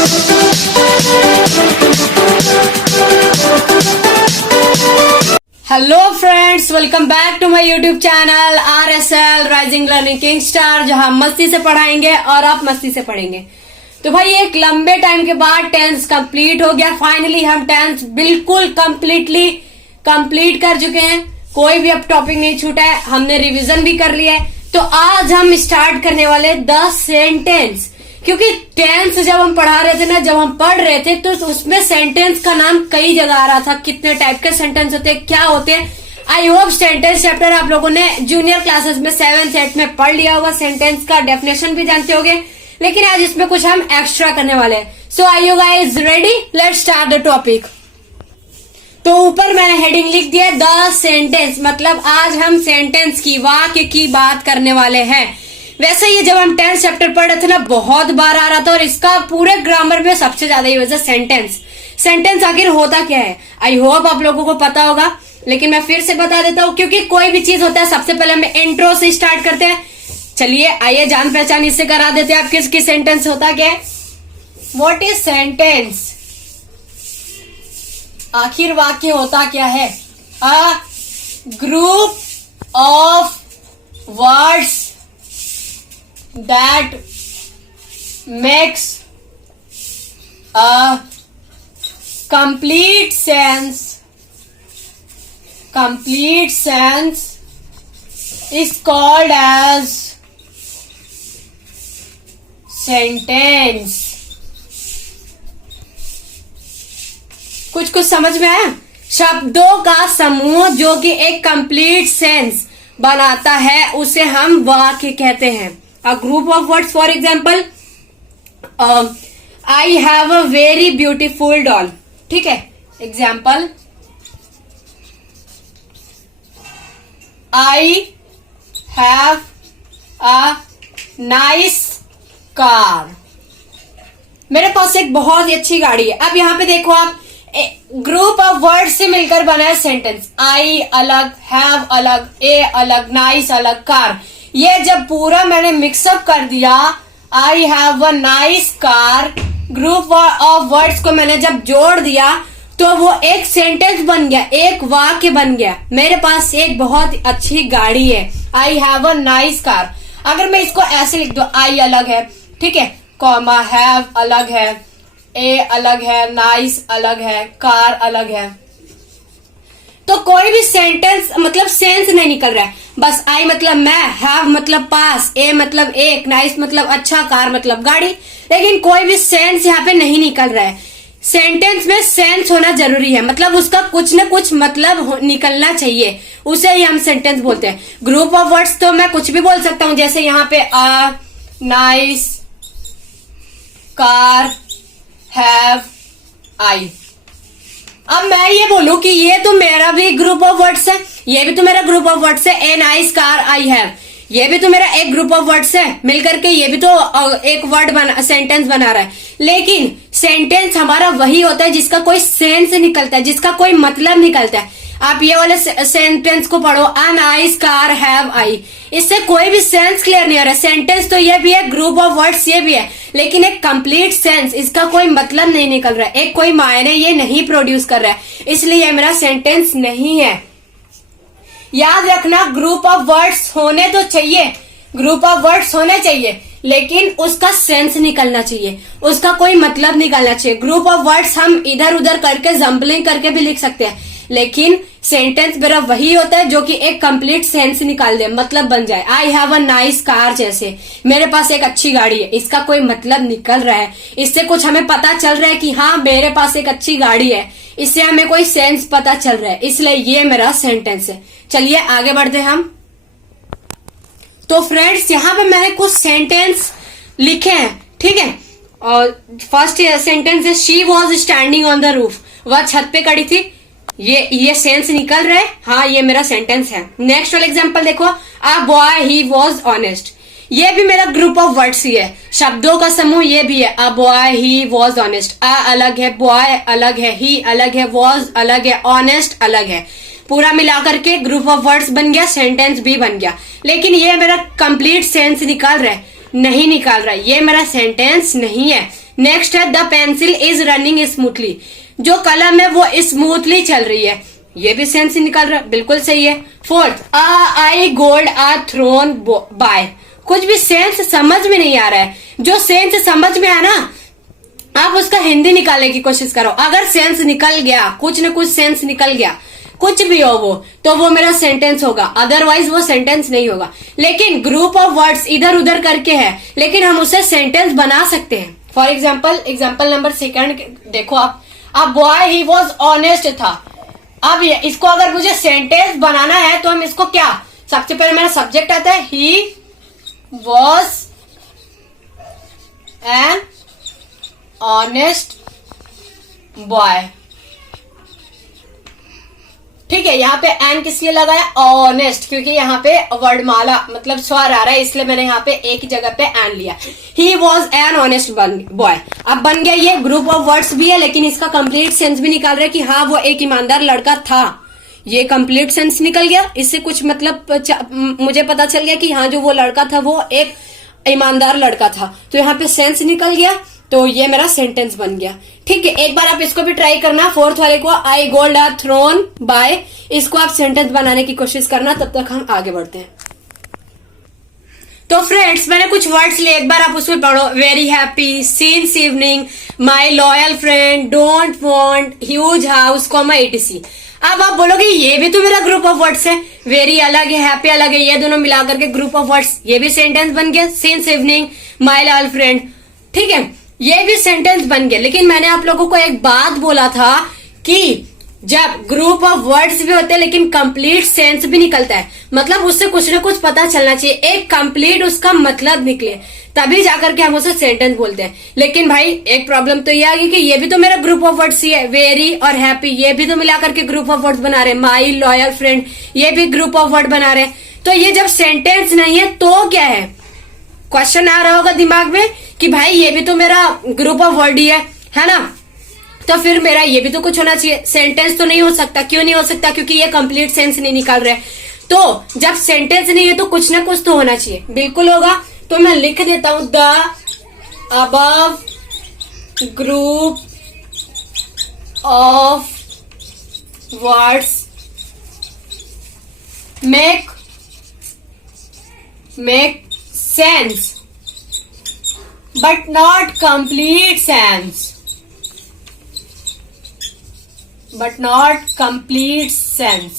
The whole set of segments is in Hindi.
Hello friends, welcome back to my YouTube channel RSL rising learning king star, जहां हम मस्ती से पढ़ाएंगे और आप मस्ती से पढ़ेंगे। तो भाई एक लंबे टाइम के बाद टेंस कंप्लीट हो गया। फाइनली हम टेंस बिल्कुल कंप्लीटली कंप्लीट कर चुके हैं। कोई भी अब टॉपिक नहीं छूटा है, हमने रिवीजन भी कर लिया है। तो आज हम स्टार्ट करने वाले 10 सेंटेंस, क्योंकि टेंस जब हम पढ़ा रहे थे ना, जब हम पढ़ रहे थे तो उसमें सेंटेंस का नाम कई जगह आ रहा था। कितने टाइप के सेंटेंस होते हैं, क्या होते हैं। आई होप सेंटेंस चैप्टर आप लोगों ने जूनियर क्लासेस में 7th 8th में पढ़ लिया होगा। सेंटेंस का डेफिनेशन भी जानते होंगे, लेकिन आज इसमें कुछ हम एक्स्ट्रा करने वाले हैं। So are you guys ready? Let's start the topic. तो ऊपर मैंने हेडिंग लिख दिया 10 सेंटेंस, मतलब आज हम सेंटेंस की, वाक्य की बात करने वाले हैं। वैसे ये जब हम 10th चैप्टर पढ़ रहे थे ना, बहुत बार आ रहा था, और इसका पूरे ग्रामर में सबसे ज्यादा यूज है सेंटेंस। सेंटेंस आखिर होता क्या है, आई होप आप लोगों को पता होगा, लेकिन मैं फिर से बता देता हूँ, क्योंकि कोई भी चीज होता है सबसे पहले हम इंट्रो से स्टार्ट करते हैं। चलिए आइए जान पहचान इससे करा देते हैं। आप किसकी सेंटेंस होता क्या है? What is sentence? आखिर वाक्य होता क्या है? अ group of words that makes a complete sense is called as sentence। कुछ समझ में आया? शब्दों का समूह जो कि एक कंप्लीट सेंस बनाता है, उसे हम वाक्य कहते हैं। A group of words, for example, I have a very beautiful doll। ठीक है, example, I have a nice car। मेरे पास एक बहुत ही अच्छी गाड़ी है। अब यहाँ पे देखो आप, ग्रुप ऑफ वर्ड से मिलकर बना है सेंटेंस। आई अलग, हैव अलग, ए अलग, नाइस अलग, कार। ये जब पूरा मैंने मिक्सअप कर दिया, I have a nice car, group of words को मैंने जब जोड़ दिया, तो वो एक सेंटेंस बन गया, एक वाक्य बन गया। मेरे पास एक बहुत अच्छी गाड़ी है, I have a nice car. अगर मैं इसको ऐसे लिख दूं, आई अलग है, ठीक है, कॉमा, हैव अलग है, ए अलग है, नाइस अलग है, कार अलग है, तो कोई भी सेंटेंस मतलब सेंस नहीं निकल रहा है। बस आई मतलब मैं, हैव मतलब पास, ए मतलब एक, नाइस मतलब अच्छा, कार मतलब गाड़ी, लेकिन कोई भी सेंस यहाँ पे नहीं निकल रहा है। सेंटेंस में सेंस होना जरूरी है, मतलब उसका कुछ न कुछ मतलब निकलना चाहिए, उसे ही हम सेंटेंस बोलते हैं। ग्रुप ऑफ वर्ड्स तो मैं कुछ भी बोल सकता हूं, जैसे यहाँ पे अ नाइस कार, हैव, आई। अब मैं ये बोलूं कि ये तो मेरा भी ग्रुप ऑफ वर्ड्स है, ये भी तो मेरा ग्रुप ऑफ वर्ड्स है, a nice car, I have, ये भी तो मेरा एक ग्रुप ऑफ वर्ड्स है, मिलकर के ये भी तो एक वर्ड सेंटेंस बना रहा है। लेकिन सेंटेंस हमारा वही होता है जिसका कोई सेंस निकलता है, जिसका कोई मतलब निकलता है। आप ये वाले सेंटेंस को पढ़ो, a nice car, have I, इससे कोई भी सेंस क्लियर नहीं हो रहा है। सेंटेंस तो ये भी है, ग्रुप ऑफ वर्ड्स ये भी है, लेकिन एक कंप्लीट सेंस, इसका कोई मतलब नहीं निकल रहा है, एक कोई मायने ये नहीं प्रोड्यूस कर रहा है, इसलिए ये मेरा सेंटेंस नहीं है। याद रखना, ग्रुप ऑफ वर्ड्स होने तो चाहिए, ग्रुप ऑफ वर्ड्स होने चाहिए, लेकिन उसका सेंस निकलना चाहिए, उसका कोई मतलब निकलना चाहिए। ग्रुप ऑफ वर्ड्स हम इधर उधर करके जम्बलिंग करके भी लिख सकते हैं, लेकिन सेंटेंस मेरा वही होता है जो कि एक कंप्लीट सेंस निकाल दे, मतलब बन जाए। I have a nice car, जैसे मेरे पास एक अच्छी गाड़ी है, इसका कोई मतलब निकल रहा है, इससे कुछ हमें पता चल रहा है कि हाँ मेरे पास एक अच्छी गाड़ी है, इससे हमें कोई सेंस पता चल रहा है, इसलिए ये मेरा सेंटेंस है। चलिए आगे बढ़ते हैं हम। तो फ्रेंड्स, यहाँ पे मैंने कुछ सेंटेंस लिखे हैं, ठीक है। और फर्स्ट सेंटेंस है, she was standing on the roof, वह छत पे खड़ी थी। ये सेंस निकल रहा है, हाँ ये मेरा सेंटेंस है। नेक्स्ट वाला एग्जांपल देखो, अ बॉय ही वॉज ऑनेस्ट, ये भी मेरा ग्रुप ऑफ वर्ड्स ही है, शब्दों का समूह ये भी है। A boy he was honest, a अलग है, बॉय अलग है, ही अलग है, वॉज अलग है, ऑनेस्ट अलग है, पूरा मिलाकर के ग्रुप ऑफ वर्ड्स बन गया, सेंटेंस भी बन गया। लेकिन ये मेरा कंप्लीट सेंस निकाल रहा है? नहीं निकाल रहा है, ये मेरा सेंटेंस नहीं है। नेक्स्ट है the pencil is running smoothly, जो कलम है वो स्मूथली चल रही है, ये भी सेंस निकल रहा है, बिल्कुल सही है। फोर्थ, आई गोल्ड आ थ्रोन बाय, कुछ भी सेंस समझ में नहीं आ रहा है। जो सेंस समझ में आया ना, आप उसका हिंदी निकालने की कोशिश करो। अगर सेंस निकल गया, कुछ न कुछ सेंस निकल गया, कुछ भी हो वो, तो वो मेरा सेंटेंस होगा, अदरवाइज वो सेंटेंस नहीं होगा। लेकिन ग्रुप ऑफ वर्ड्स इधर उधर करके है, लेकिन हम उसे सेंटेंस बना सकते हैं। फॉर एग्जाम्पल नंबर 2 देखो आप, अब बॉय ही वॉज ऑनेस्ट था। अब इसको अगर मुझे सेंटेंस बनाना है तो हम इसको क्या, सबसे पहले मेरा सब्जेक्ट आता है, he was an honest boy. ठीक है, यहाँ पे एन किस लिए लगाया, ऑनेस्ट, क्योंकि यहाँ पे वर्डमाला मतलब स्वर आ रहा है, इसलिए मैंने यहाँ पे एक ही जगह पे एन लिया। He was an honest boy. अब बन गया, ये ग्रुप ऑफ वर्ड्स भी है, लेकिन इसका कंप्लीट सेंस भी निकाल रहा है कि हाँ वो एक ईमानदार लड़का था। ये कंप्लीट सेंस निकल गया, इससे कुछ मतलब मुझे पता चल गया कि हाँ जो वो लड़का था वो एक ईमानदार लड़का था, तो यहाँ पे सेंस निकल गया, तो ये मेरा सेंटेंस बन गया। ठीक है, एक बार आप इसको भी ट्राई करना, फोर्थ वाले को, आई गोल्ड आ थ्रोन बाय, इसको आप सेंटेंस बनाने की कोशिश करना, तब तक हम आगे बढ़ते हैं। तो फ्रेंड्स, मैंने कुछ वर्ड्स लिए, एक बार आप उसमें पढ़ो, very happy, since evening, my loyal friend, don't want, huge house, comma etc। अब आप बोलोगे ये भी तो मेरा ग्रुप ऑफ वर्ड्स है, वेरी अलग है, हैप्पी अलग है, ये दोनों मिलाकर के ग्रुप ऑफ वर्ड्स, ये भी सेंटेंस बन गया, सिंस इवनिंग, माई लॉयल फ्रेंड। ठीक है, ये भी सेंटेंस बन गया। लेकिन मैंने आप लोगों को एक बात बोला था कि जब ग्रुप ऑफ वर्ड्स भी होते हैं लेकिन कंप्लीट सेंस भी निकलता है, मतलब उससे कुछ ना कुछ पता चलना चाहिए, एक कंप्लीट उसका मतलब निकले, तभी जाकर के हम उसे सेंटेंस बोलते हैं। लेकिन भाई एक प्रॉब्लम तो ये आ गई कि ये भी तो मेरा ग्रुप ऑफ वर्ड्स ही है, वेरी और हैप्पी, ये भी तो मिलाकर के ग्रुप ऑफ वर्ड्स बना रहे, माई लॉयल फ्रेंड, ये भी ग्रुप ऑफ वर्ड बना रहे। तो ये जब सेंटेंस नहीं है तो क्या है, क्वेश्चन आ रहा होगा दिमाग में कि भाई ये भी तो मेरा ग्रुप ऑफ वर्ड ही है ना, तो फिर मेरा ये भी तो कुछ होना चाहिए, सेंटेंस तो नहीं हो सकता। क्यों नहीं हो सकता, क्योंकि ये कंप्लीट सेंस नहीं निकाल रहे। तो जब सेंटेंस नहीं है तो कुछ ना कुछ तो होना चाहिए, बिल्कुल होगा। तो मैं लिख देता हूं, the above group of words make sense but not complete sense,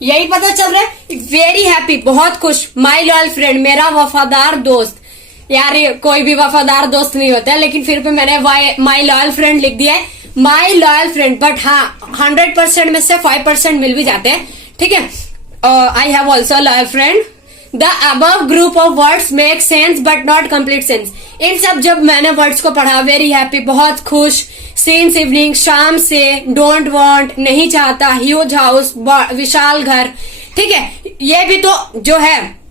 यही पता चल रहा है। वेरी हैप्पी, बहुत खुश, माई लॉयल फ्रेंड, मेरा वफादार दोस्त। यार ये कोई भी वफादार दोस्त नहीं होता है, लेकिन फिर भी मैंने माई लॉयल फ्रेंड लिख दिया है, माई लॉयल फ्रेंड। बट हाँ 100% में से 5% मिल भी जाते हैं। ठीक है, I have also loyal friend. The above group of words make sense but not complete sense. इन सब जब मैंने वर्ड्स को पढ़ा, वेरी हैप्पी बहुत खुश, सिंस इवनिंग शाम से, डोंट वांट नहीं चाहता, ह्यूज हाउस विशाल घर। ठीक है, ये भी तो जो है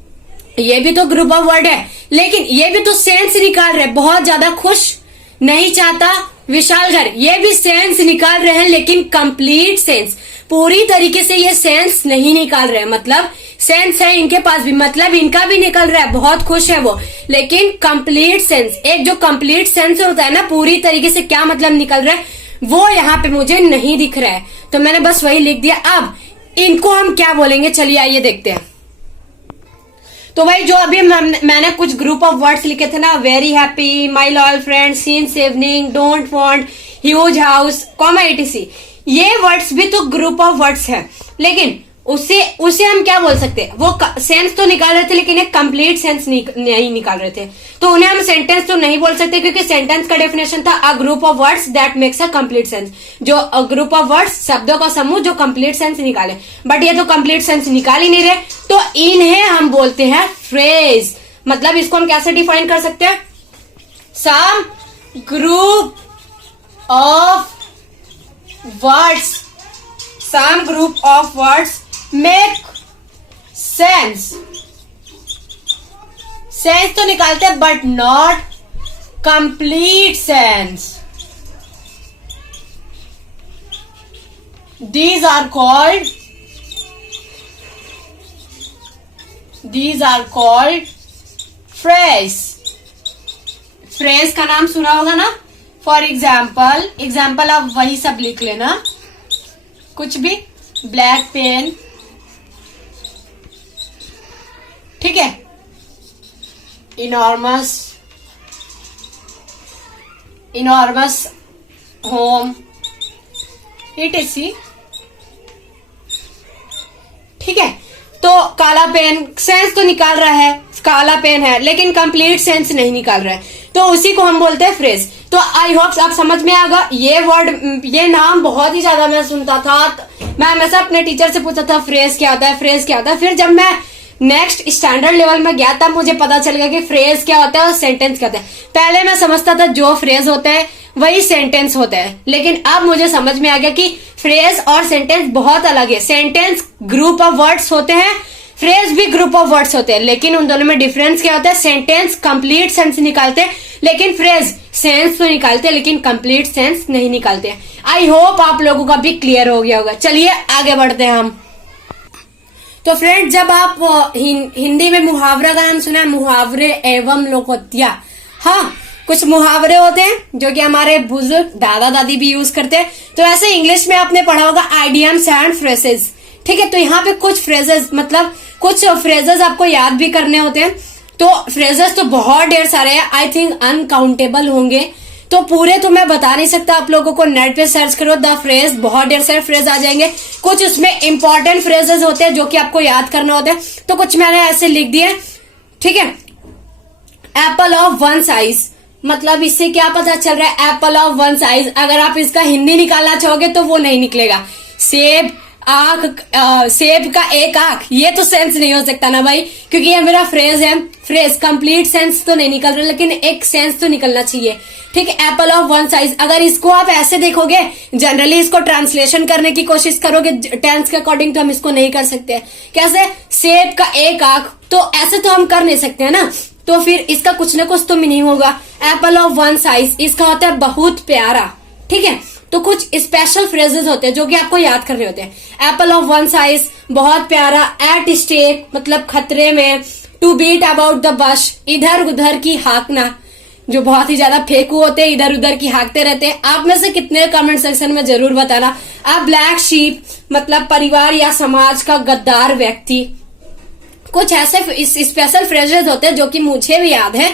ये भी तो ग्रुप ऑफ वर्ड है, लेकिन ये भी तो सेंस निकाल रहे, बहुत ज्यादा खुश, नहीं चाहता, विशाल घर, ये भी सेंस निकाल रहे हैं, लेकिन कंप्लीट सेंस, पूरी तरीके से ये सेंस नहीं निकाल रहे। मतलब सेंस है इनके पास भी, मतलब इनका भी निकल रहा है, बहुत खुश है वो, लेकिन कंप्लीट सेंस, एक जो कंप्लीट सेंस होता है ना, पूरी तरीके से क्या मतलब निकल रहा है वो यहाँ पे मुझे नहीं दिख रहा है, तो मैंने बस वही लिख दिया। अब इनको हम क्या बोलेंगे, चलिए आइए देखते हैं। तो भाई जो अभी मैंने कुछ ग्रुप ऑफ वर्ड्स लिखे थे ना, very happy, my loyal friend, since evening, don't want, huge house, comma etc, ये वर्ड्स भी तो ग्रुप ऑफ वर्ड्स है, लेकिन उसे हम क्या बोल सकते हैं, वो सेंस तो निकाल रहे थे लेकिन एक कंप्लीट सेंस नहीं निकाल रहे थे, तो उन्हें हम सेंटेंस तो नहीं बोल सकते, क्योंकि सेंटेंस का डेफिनेशन था अ group of words that makes a complete sense, जो ग्रुप ऑफ वर्ड्स, शब्दों का समूह जो कंप्लीट सेंस निकाले। बट ये तो कंप्लीट सेंस निकाल ही नहीं रहे, तो इन्हें हम बोलते हैं फ्रेज। मतलब इसको हम कैसे डिफाइन कर सकते हैं, some group of words make sense, sense तो निकालते हैं but not complete sense. These are called phrase। Phrase का नाम सुना होगा ना, फॉर एग्जाम्पल, एग्जाम्पल आप वही सब लिख लेना, कुछ भी, ब्लैक पेन, ठीक है, इनॉर्मस, इनॉर्मस होम, etc, ठीक है। तो काला पेन सेंस तो निकाल रहा है, काला पेन है, लेकिन कंप्लीट सेंस नहीं निकाल रहा है, तो उसी को हम बोलते हैं फ्रेज। तो आई होप आप समझ में आ गया। ये वर्ड, ये नाम बहुत ही ज्यादा मैं सुनता था, मैं हमेशा अपने टीचर से पूछता था फ्रेज क्या होता है, फ्रेज क्या होता है। फिर जब मैं नेक्स्ट स्टैंडर्ड लेवल में गया तब मुझे पता चल गया कि फ्रेज क्या होता है और सेंटेंस क्या होता है। पहले मैं समझता था जो फ्रेज होता है वही सेंटेंस होता है, लेकिन अब मुझे समझ में आ गया कि फ्रेज और सेंटेंस बहुत अलग है। सेंटेंस ग्रुप ऑफ वर्ड्स होते हैं, फ्रेज भी ग्रुप ऑफ वर्ड्स होते हैं, लेकिन उन दोनों में डिफरेंस क्या होता है? सेंटेंस कंप्लीट सेंस निकालते हैं, लेकिन फ्रेज सेंस तो निकालते हैं लेकिन कंप्लीट सेंस नहीं निकालते। आई होप आप लोगों का भी क्लियर हो गया होगा। चलिए आगे बढ़ते हैं हम। तो फ्रेंड, जब आप हिंदी में मुहावरा का नाम सुना है, मुहावरे एवं लोकोक्तियां, हाँ, कुछ मुहावरे होते हैं जो कि हमारे बुजुर्ग दादा दादी भी यूज करते हैं। तो ऐसे इंग्लिश में आपने पढ़ा होगा आइडियम्स एंड फ्रेजेस, ठीक है। तो यहाँ पे कुछ फ्रेजेस, मतलब कुछ फ्रेजेस आपको याद भी करने होते हैं। तो फ्रेजेस तो बहुत ढेर सारे हैं, आई थिंक अनकाउंटेबल होंगे, तो पूरे तो मैं बता नहीं सकता। आप लोगों को नेट पे सर्च करो द फ्रेज, बहुत ढेर सारे फ्रेज आ जाएंगे। कुछ उसमें इंपॉर्टेंट फ्रेजेस होते हैं जो कि आपको याद करना होता है, तो कुछ मैंने ऐसे लिख दिए, ठीक है। एप्पल ऑफ वन साइज, मतलब इससे क्या पता चल रहा है? Apple of one size. अगर आप इसका हिंदी निकालना चाहोगे तो वो नहीं निकलेगा। सेब आंख, सेब का एक आंख, ये तो सेंस नहीं हो सकता ना भाई, क्योंकि ये मेरा फ्रेज है। फ्रेज कंप्लीट सेंस तो नहीं निकल रहा, लेकिन एक सेंस तो निकलना चाहिए, ठीक है। एप्पल ऑफ वन साइज, अगर इसको आप ऐसे देखोगे, जनरली इसको ट्रांसलेशन करने की कोशिश करोगे टेंस के अकॉर्डिंग, तो हम इसको नहीं कर सकते। कैसे? सेब का एक आंख, तो ऐसे तो हम कर नहीं सकते है ना, तो फिर इसका कुछ ना कुछ तो मीनिंग होगा। एप्पल ऑफ वन साइज, इसका होता है बहुत प्यारा, ठीक है। तो कुछ स्पेशल फ्रेजेस होते हैं जो कि आपको याद करने होते हैं। एप्पल ऑफ वन साइज, बहुत प्यारा। एट स्टेक, मतलब खतरे में। To beat about the bush, इधर उधर की हाँकना, जो बहुत ही ज्यादा फेंकू होते हैं, इधर उधर की हाँकते रहते हैं। आप में से कितने कमेंट सेक्शन में जरूर बताना। अ ब्लैक शीप, मतलब परिवार या समाज का गद्दार व्यक्ति। कुछ ऐसे स्पेशल फ्रेजेस होते हैं जो कि मुझे भी याद है,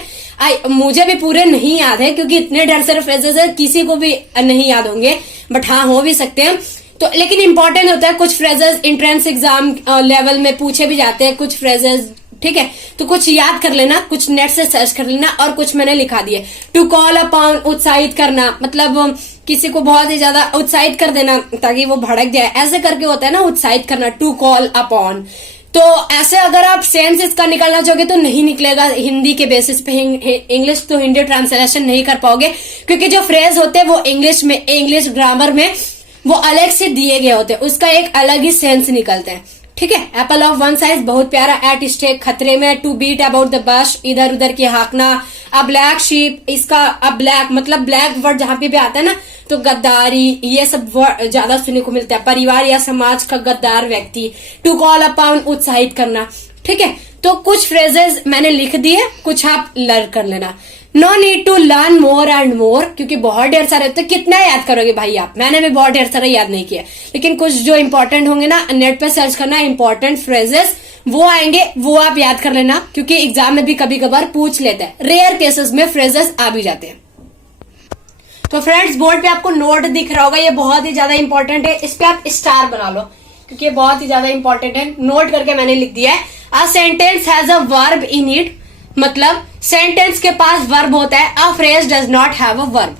मुझे भी पूरे नहीं याद है, क्योंकि इतने ढेर सारे फ्रेजेस है, किसी को भी नहीं याद होंगे, बट हाँ हो भी सकते हैं। तो लेकिन इंपॉर्टेंट होता है कुछ फ्रेजेस, एंट्रेंस एग्जाम लेवल में पूछे भी जाते हैं कुछ फ्रेजेस, ठीक है। तो कुछ याद कर लेना, कुछ नेट से सर्च कर लेना, और कुछ मैंने लिखा दिए। टू कॉल अपॉन, उत्साहित करना, मतलब किसी को बहुत ही ज्यादा उत्साहित कर देना ताकि वो भड़क जाए, ऐसे करके होता है ना उत्साहित करना, टू कॉल अपॉन। तो ऐसे अगर आप सेंस इसका निकालना चाहोगे तो नहीं निकलेगा हिंदी के बेसिस पे, इंग्लिश तो हिंदी ट्रांसलेशन नहीं कर पाओगे, क्योंकि जो फ्रेज होते हैं वो इंग्लिश में, इंग्लिश ग्रामर में वो अलग से दिए गए होते हैं, उसका एक अलग ही सेंस निकलते हैं, ठीक है। एप्पल ऑफ वन साइज, बहुत प्यारा। एट स्टेक, खतरे में। To beat about the bush, इधर उधर की हाँकना। अ ब्लैक शीप, इसका अ ब्लैक मतलब ब्लैक वर्ड जहां पे भी आता है ना, तो गद्दारी, ये सब वर्ड ज्यादा सुनने को मिलता है। परिवार या समाज का गद्दार व्यक्ति। टू कॉल अपॉन, उत्साहित करना, ठीक है। तो कुछ फ्रेजेस मैंने लिख दिए, कुछ आप लर्न कर लेना। No need to learn more and more, क्योंकि बहुत ढेर सारे होते, कितना याद करोगे भाई आप? मैंने भी बहुत ढेर सारे याद नहीं किया, लेकिन कुछ जो इंपॉर्टेंट होंगे ना, नेट पे सर्च करना, इंपॉर्टेंट फ्रेजेस वो आएंगे, वो आप याद कर लेना, क्योंकि एग्जाम में भी कभी कभार पूछ लेते हैं। रेयर केसेस में फ्रेजेस आ भी जाते हैं। तो फ्रेंड्स, बोर्ड पे आपको नोट दिख रहा होगा, ये बहुत ही ज्यादा इंपॉर्टेंट है, इस पे आप स्टार बना लो, क्योंकि ये बहुत ही ज्यादा इंपॉर्टेंट है। नोट करके मैंने लिख दिया है। A sentence has a verb in it, मतलब सेंटेंस के पास वर्ब होता है। A phrase does not have a verb.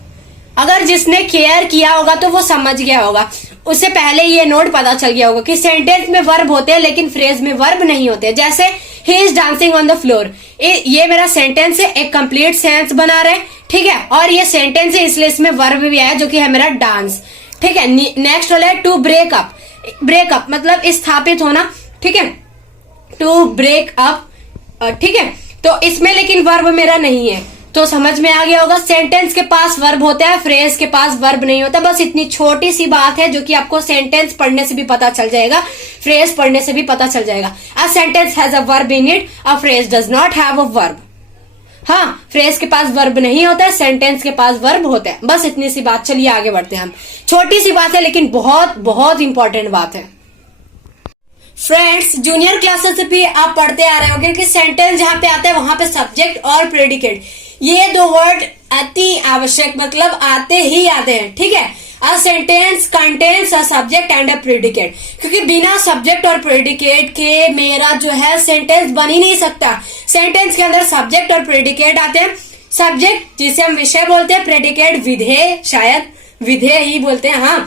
अगर जिसने केयर किया होगा तो वो समझ गया होगा, उससे पहले ये नोट पता चल गया होगा कि सेंटेंस में वर्ब होते हैं लेकिन फ्रेज में वर्ब नहीं होते। जैसे he is dancing on the floor, ये मेरा सेंटेंस है, एक कंप्लीट सेंस बना रहे, ठीक है, और ये सेंटेंस है इसलिए इसमें वर्ब भी आया जो कि है मेरा डांस, ठीक है। नेक्स्ट वाला है टू ब्रेक अप। ब्रेकअप मतलब स्थापित होना, ठीक है, टू ब्रेक अप, ठीक है। तो इसमें लेकिन वर्ब मेरा नहीं है, तो समझ में आ गया होगा। सेंटेंस के पास वर्ब होता है, फ्रेज के पास वर्ब नहीं होता। बस इतनी छोटी सी बात है जो कि आपको सेंटेंस पढ़ने से भी पता चल जाएगा, फ्रेज पढ़ने से भी पता चल जाएगा। A sentence has a verb in it, a phrase does not have a verb. हाँ, फ्रेज के पास वर्ब नहीं होता है, सेंटेंस के पास वर्ब होता है। बस इतनी सी बात। चलिए आगे बढ़ते हैं हम। छोटी सी बात है लेकिन बहुत बहुत इंपॉर्टेंट बात है। फ्रेंड्स, जूनियर क्लासेस से भी आप पढ़ते आ रहे होंगे कि सेंटेंस जहां पे आता है वहां पे सब्जेक्ट और प्रेडिकेट, ये दो वर्ड अति आवश्यक, मतलब आते ही आते हैं। ठीक है, a sentence contains a subject and a predicate, क्योंकि बिना सब्जेक्ट और प्रेडिकेट के मेरा जो है सेंटेंस बन ही नहीं सकता। सेंटेंस के अंदर सब्जेक्ट और प्रेडिकेट आते हैं। सब्जेक्ट जिसे हम विषय बोलते हैं, प्रेडिकेट विधेय, शायद विधेय ही बोलते हैं। हाँ,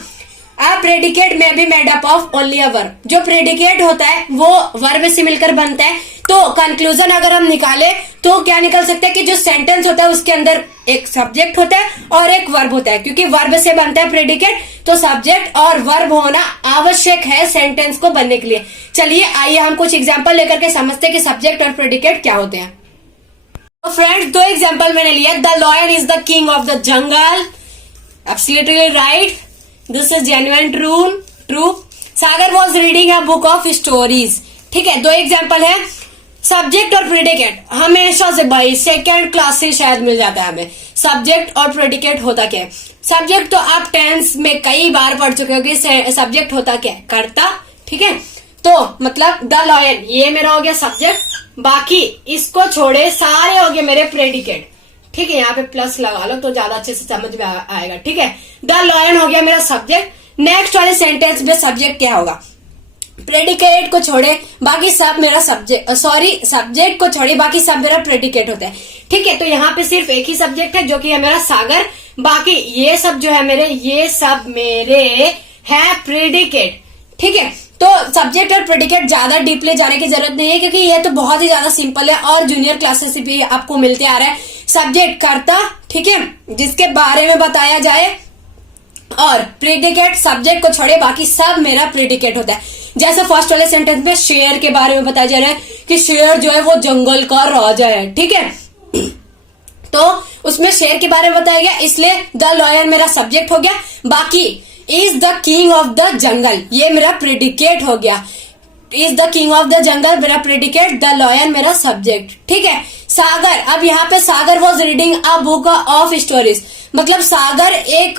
अ प्रेडिकेट में be made up of only a verb, जो प्रेडिकेट होता है वो वर्ब से मिलकर बनता है। तो कंक्लूजन अगर हम निकाले तो क्या निकल सकता है कि जो सेंटेंस होता है उसके अंदर एक सब्जेक्ट होता है और एक वर्ब होता है, क्योंकि वर्ब से बनता है प्रेडिकेट, तो सब्जेक्ट और वर्ब होना आवश्यक है सेंटेंस को बनने के लिए। चलिए आइए हम कुछ एग्जाम्पल लेकर के समझते हैं कि सब्जेक्ट और प्रेडिकेट क्या होते हैं। तो फ्रेंड्स, दो एग्जाम्पल मैंने लिया। The lion is the king of the jungle, absolutely right, this is genuine true. Sagar was reading a book of stories. ठीक है, दो एग्जाम्पल है। सब्जेक्ट और प्रेडिकेट हमेशा से भाई सेकेंड क्लास से शायद मिल जाता है हमें। सब्जेक्ट और प्रेडिकेट होता क्या है? सब्जेक्ट तो आप टेंस में कई बार पढ़ चुके हो कि सब्जेक्ट होता क्या है? कर्ता। ठीक है, तो मतलब द लॉयन ये मेरा हो गया सब्जेक्ट, बाकी इसको छोड़े सारे हो गए मेरे प्रेडिकेट। ठीक है, यहाँ पे प्लस लगा लो तो ज्यादा अच्छे से समझ में आएगा। ठीक है, द लॉयन हो गया मेरा सब्जेक्ट। नेक्स्ट वाले सेंटेंस में सब्जेक्ट क्या होगा? प्रेडिकेट को छोड़े बाकी सब मेरा सब्जेक्ट को छोड़े बाकी सब मेरा प्रेडिकेट होता है। ठीक है, तो यहाँ पे सिर्फ एक ही सब्जेक्ट है जो कि है मेरा सागर, बाकी ये सब जो है मेरे, ये सब मेरे है प्रेडिकेट। ठीक है, तो सब्जेक्ट और प्रेडिकेट ज्यादा डीपली जाने की जरूरत नहीं है, क्योंकि ये तो बहुत ही ज्यादा सिंपल है और जूनियर क्लासेस से भी आपको मिलते आ रहा है। सब्जेक्ट कर्ता, ठीक है, जिसके बारे में बताया जाए, और प्रेडिकेट सब्जेक्ट को छोड़े बाकी सब मेरा प्रेडिकेट होता है। जैसे फर्स्ट वाले सेंटेंस में शेर के बारे में बताया जा रहा है कि शेर जो है वो जंगल का राजा है। ठीक है, तो उसमें शेर के बारे में बताया गया, इसलिए द लॉयन मेरा सब्जेक्ट हो गया। बाकी is the king of the jungle ये मेरा प्रेडिकेट हो गया। Is the king of the jungle मेरा प्रेडिकेट, द लॉयन मेरा सब्जेक्ट। ठीक है, सागर, अब यहाँ पे Sagar was reading a book of stories, मतलब सागर एक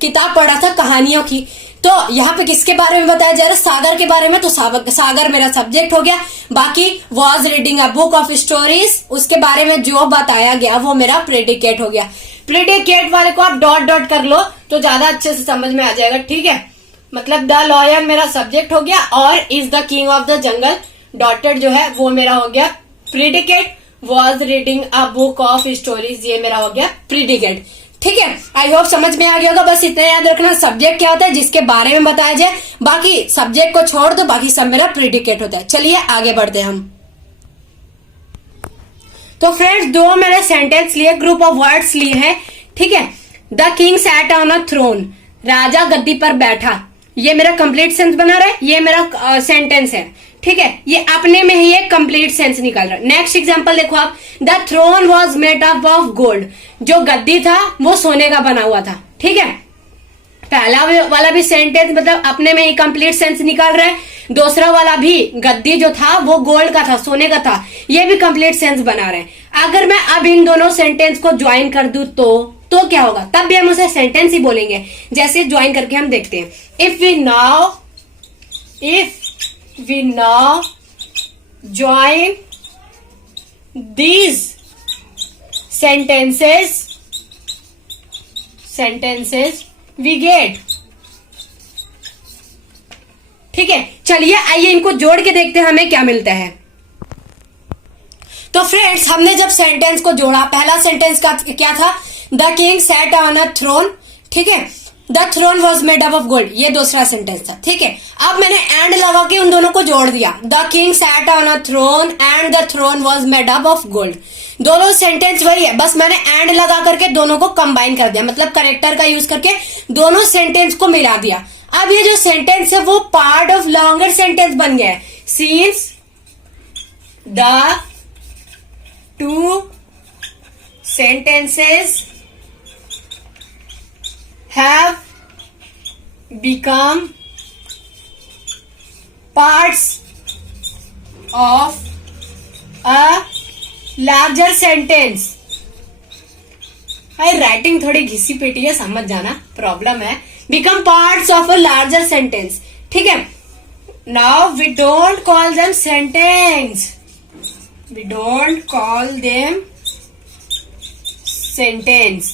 किताब पढ़ा था कहानियों की। तो यहाँ पे किसके बारे में बताया जा रहा है? सागर के बारे में, तो सागर मेरा सब्जेक्ट हो गया। बाकी was reading a book of stories, उसके बारे में जो बताया गया वो मेरा प्रेडिकेट हो गया। प्रेडिकेट वाले को आप डॉट डॉट कर लो तो ज्यादा अच्छे से समझ में आ जाएगा। ठीक है, मतलब द लॉयन मेरा सब्जेक्ट हो गया और is the king of the jungle dotted जो है वो मेरा हो गया predicate. Was reading a book of stories ये मेरा हो गया प्रेडिकेट। ठीक है, आई होप समझ में आ गया होगा। बस इतना याद रखना, सब्जेक्ट क्या होता है जिसके बारे में बताया जाए, बाकी सब्जेक्ट को छोड़ दो, बाकी सब मेरा प्रेडिकेट होता है। चलिए आगे बढ़ते हैं हम। तो फ्रेंड्स, दो मैंने सेंटेंस लिए, ग्रुप ऑफ वर्ड्स लिए हैं। ठीक है, the king sat on a throne, राजा गद्दी पर बैठा, ये मेरा कंप्लीट सेंस बना रहा है, ये मेरा सेंटेंस है। ठीक है, ये अपने में ही एक कंप्लीट सेंस निकाल रहा है। नेक्स्ट एग्जांपल देखो आप, the throne was made up of gold, जो गद्दी था वो सोने का बना हुआ था। ठीक है, पहला वाला भी सेंटेंस मतलब अपने में ही कंप्लीट सेंस निकाल रहा है, दूसरा वाला भी गद्दी जो था वो गोल्ड का था, सोने का था, ये भी कंप्लीट सेंस बना रहे हैं। अगर मैं अब इन दोनों सेंटेंस को ज्वाइन कर दूं तो क्या होगा? तब भी हम उसे सेंटेंस ही बोलेंगे। जैसे ज्वाइन करके हम देखते हैं, if we now join these sentences we get। ठीक है, चलिए आइए इनको जोड़ के देखते हैं हमें क्या मिलता है। तो फ्रेंड्स, हमने जब सेंटेंस को जोड़ा, पहला सेंटेंस का क्या था? The king sat on a throne. ठीक है, the throne was made up of gold, ये दूसरा सेंटेंस था। ठीक है, अब मैंने एंड लगा के उन दोनों को जोड़ दिया, the king sat on a throne and the throne was made up of gold. दोनों सेंटेंस वही है, बस मैंने एंड लगा करके दोनों को कंबाइन कर दिया, मतलब कनेक्टर का यूज करके दोनों सेंटेंस को मिला दिया। अब ये जो सेंटेंस है वो पार्ट ऑफ लॉन्गर सेंटेंस बन गया है। Since the two sentences have become parts of a larger sentence. भाई राइटिंग थोड़ी घिसी पिटी है, समझ जाना, प्रॉब्लम है। Become parts of a larger sentence, ठीक है। Now we don't call them sentence, we don't call them sentence,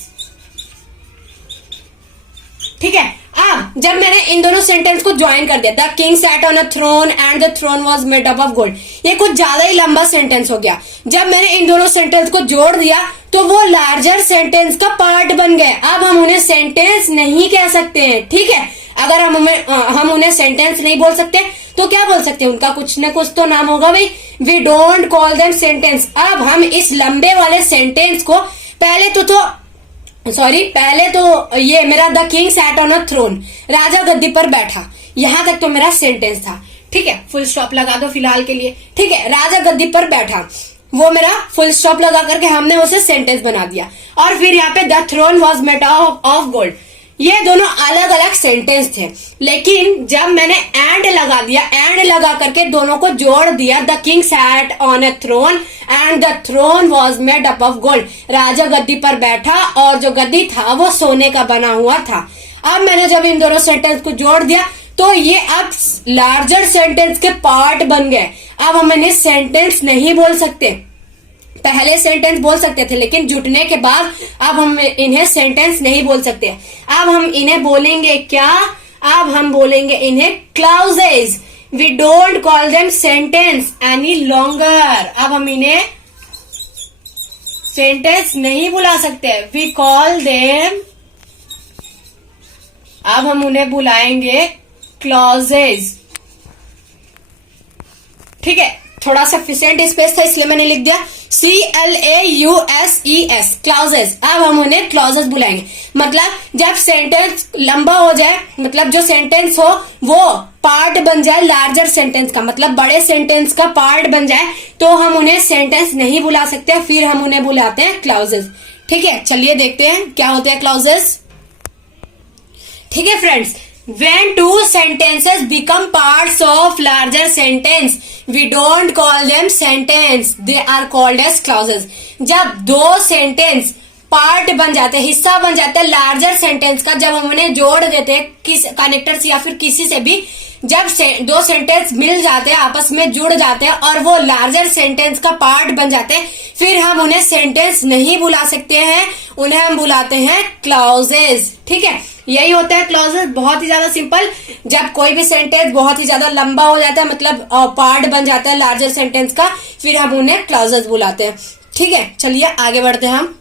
ठीक है। अब जब मैंने इन दोनों सेंटेंस को ज्वाइन कर दिया, the king sat on a throne and the throne was made up of gold, ये कुछ ज्यादा ही लंबा सेंटेंस हो गया। जब मैंने इन दोनों सेंटेंस को जोड़ दिया तो वो लार्जर सेंटेंस का पार्ट बन गए। अब हम उन्हें सेंटेंस नहीं कह सकते हैं, ठीक है। अगर हम उन्हें सेंटेंस नहीं बोल सकते तो क्या बोल सकते हैं, उनका कुछ न कुछ तो नाम होगा भाई। We don't call them sentence. अब हम इस लंबे वाले सेंटेंस को पहले तो ये मेरा the king sat on a throne, राजा गद्दी पर बैठा, यहां तक तो मेरा सेंटेंस था, ठीक है। फुल स्टॉप लगा दो फिलहाल के लिए, ठीक है। राजा गद्दी पर बैठा, वो मेरा फुल स्टॉप लगा करके हमने उसे सेंटेंस बना दिया। और फिर यहाँ पे the throne was made of gold, ये दोनों अलग अलग सेंटेंस थे। लेकिन जब मैंने एंड लगा दिया, एंड लगा करके दोनों को जोड़ दिया, the king sat on a throne and the throne was made up of gold, राजा गद्दी पर बैठा और जो गद्दी था वो सोने का बना हुआ था। अब मैंने जब इन दोनों सेंटेंस को जोड़ दिया तो ये अब लार्जर सेंटेंस के पार्ट बन गए। अब हम इन्हें सेंटेंस नहीं बोल सकते, पहले सेंटेंस बोल सकते थे लेकिन जुटने के बाद अब हम इन्हें सेंटेंस नहीं बोल सकते। अब हम इन्हें बोलेंगे क्या, अब हम बोलेंगे इन्हें clauses. We don't call them sentence any longer. अब हम इन्हें सेंटेंस नहीं बुला सकते, वी कॉल देम, अब हम उन्हें बुलाएंगे क्लॉजेज, ठीक है। थोड़ा सफिशिएंट स्पेस था इसलिए मैंने लिख दिया CLAUSES, क्लॉजेस। अब हम उन्हें क्लॉजेस बुलाएंगे। मतलब जब सेंटेंस लंबा हो जाए, मतलब जो सेंटेंस हो वो पार्ट बन जाए लार्जर सेंटेंस का, मतलब बड़े सेंटेंस का पार्ट बन जाए, तो हम उन्हें सेंटेंस नहीं बुला सकते, फिर हम उन्हें बुलाते हैं क्लॉजेस, ठीक है। चलिए देखते हैं क्या होते हैं क्लॉजेस, ठीक है friends. When two sentences become parts of larger sentence, we don't call them sentence, they are called as clauses. जब दो सेंटेंस पार्ट बन जाते हैं, हिस्सा बन जाते हैं लार्जर सेंटेंस का, जब हम उन्हें जोड़ देते हैं किस कनेक्टर से या फिर किसी से भी, जब दो सेंटेंस मिल जाते हैं, आपस में जुड़ जाते हैं और वो लार्जर सेंटेंस का पार्ट बन जाते हैं, फिर हम उन्हें सेंटेंस नहीं बुला सकते हैं, उन्हें हम बुलाते हैं क्लॉजेज, ठीक है। यही होता है क्लॉजेज, बहुत ही ज्यादा सिंपल। जब कोई भी सेंटेंस बहुत ही ज्यादा लंबा हो जाता है, मतलब पार्ट बन जाता है लार्जर सेंटेंस का, फिर हम उन्हें क्लॉजेज बुलाते हैं, ठीक है। चलिए आगे बढ़ते हैं हम।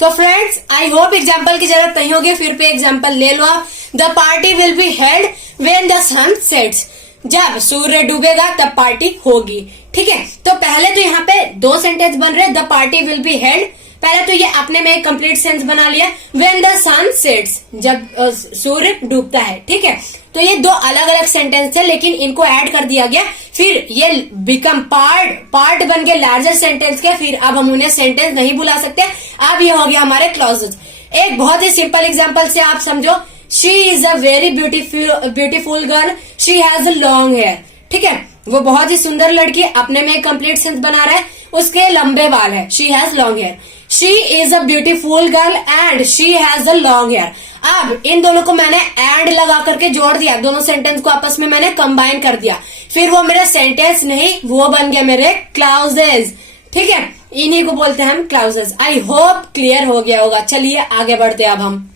तो फ्रेंड्स आई होप एग्जाम्पल की जरूरत नहीं होगी, फिर पे एग्जाम्पल ले लो आप। The party will be held when the sun sets, जब सूर्य डूबेगा तब पार्टी होगी, ठीक है। तो पहले तो यहाँ पे दो सेंटेंस बन रहे, the party will be held, पहले तो ये अपने में एक कंप्लीट सेंस बना लिया, व्हेन द सन सेट्स, जब सूर्य डूबता है, ठीक है। तो ये दो अलग अलग सेंटेंस थे लेकिन इनको ऐड कर दिया गया, फिर ये बिकम पार्ट बन गए लार्जर सेंटेंस के, फिर अब हम उन्हें सेंटेंस नहीं बुला सकते। अब ये हो गया हमारे क्लॉजेज। एक बहुत ही सिंपल एग्जांपल से आप समझो, she is a very beautiful girl, she has a long hair, ठीक है। वो बहुत ही सुंदर लड़की, अपने में कंप्लीट सेंस बना रहा है, उसके लंबे बाल है, she has long hair. She is a beautiful girl and she has a long hair. अब इन दोनों को मैंने एंड लगा करके जोड़ दिया, दोनों सेंटेंस को आपस में मैंने कंबाइन कर दिया, फिर वो मेरा सेंटेंस नहीं, वो बन गया मेरे क्लॉजेज, ठीक है। इन्हीं को बोलते हैं हम क्लॉजेज। आई होप क्लियर हो गया होगा। चलिए आगे बढ़ते हैं अब हम।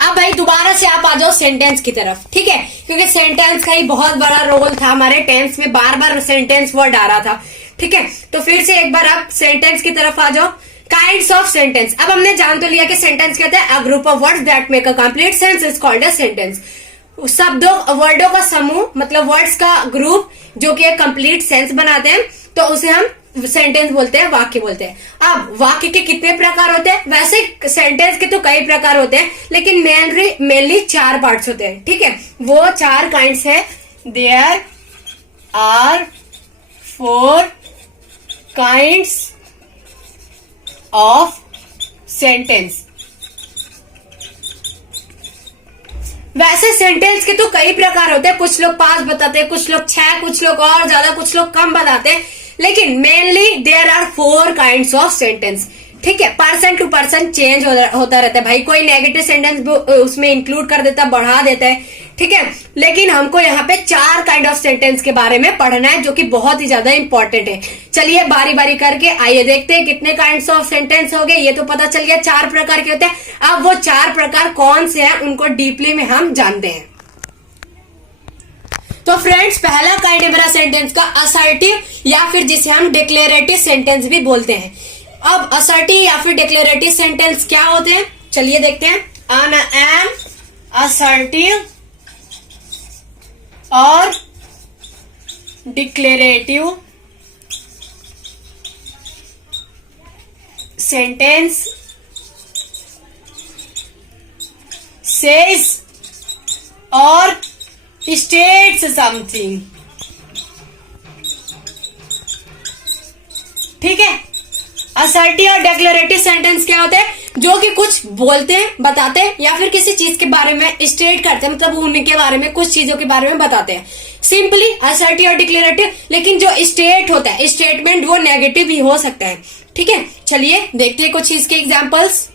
अब भाई दोबारा से आप आ जाओ सेंटेंस की तरफ, ठीक है, क्योंकि सेंटेंस का ही बहुत बड़ा रोल था हमारे टेंस में, बार बार सेंटेंस वर्ड आ रहा था, ठीक है। तो फिर से एक बार आप सेंटेंस की तरफ आ जाओ। काइंड्स ऑफ सेंटेंस, अब हमने जान तो लिया कि सेंटेंस कहते हैं a group of words that make a complete sense is called a sentence. वर्डों का समूह, मतलब वर्ड्स का ग्रुप जो कि एक कंप्लीट सेंस बनाते हैं, तो उसे हम सेंटेंस बोलते हैं, वाक्य बोलते हैं। अब वाक्य के कितने प्रकार होते हैं, वैसे सेंटेंस के तो कई प्रकार होते हैं, लेकिन मेनली 4 पार्ट्स होते हैं, ठीक है। वो 4 काइंड्स है, there are 4 kinds of sentence. वैसे सेंटेंस के तो कई प्रकार होते हैं, कुछ लोग 5 बताते हैं, कुछ लोग 6, कुछ लोग और ज्यादा, कुछ लोग कम बताते हैं, लेकिन mainly there are 4 kinds of sentence. ठीक है, पर्सन टू पर्सन चेंज होता रहता है भाई, कोई नेगेटिव सेंटेंस उसमें इंक्लूड कर देता, बढ़ा देता है। ठीक है, लेकिन हमको यहाँ पे 4 काइंड ऑफ सेंटेंस के बारे में पढ़ना है, जो कि बहुत ही ज्यादा इंपॉर्टेंट है। चलिए बारी बारी करके आइए देखते हैं कितने काइंड्स ऑफ सेंटेंस हो गए। ये तो पता चल गया 4 प्रकार के होते हैं। अब वो 4 प्रकार कौन से हैं उनको डीपली में हम जानते हैं। तो फ्रेंड्स, पहला काइंड है मेरा सेंटेंस का असर्टिव, या फिर जिसे हम डिक्लेरेटिव सेंटेंस भी बोलते हैं। अब असर्टिव या फिर डिक्लेरेटिव सेंटेंस क्या होते हैं, चलिए देखते हैं। आई एम असर्टिव और डिक्लेरेटिव सेंटेंस सेज और स्टेट्स समथिंग। ठीक है, असर्टिव और डिक्लेरेटिव सेंटेंस क्या होते हैं, जो कि कुछ बोलते हैं, बताते हैं, या फिर किसी चीज के बारे में स्टेट करते हैं, मतलब उनके बारे में, कुछ चीजों के बारे में बताते हैं। सिंपली असर्टिव और डिक्लेरेटिव। लेकिन जो स्टेट होता है, स्टेटमेंट, वो नेगेटिव भी हो सकता है। ठीक है, चलिए देखते हैं कुछ इसके एग्जाम्पल्स।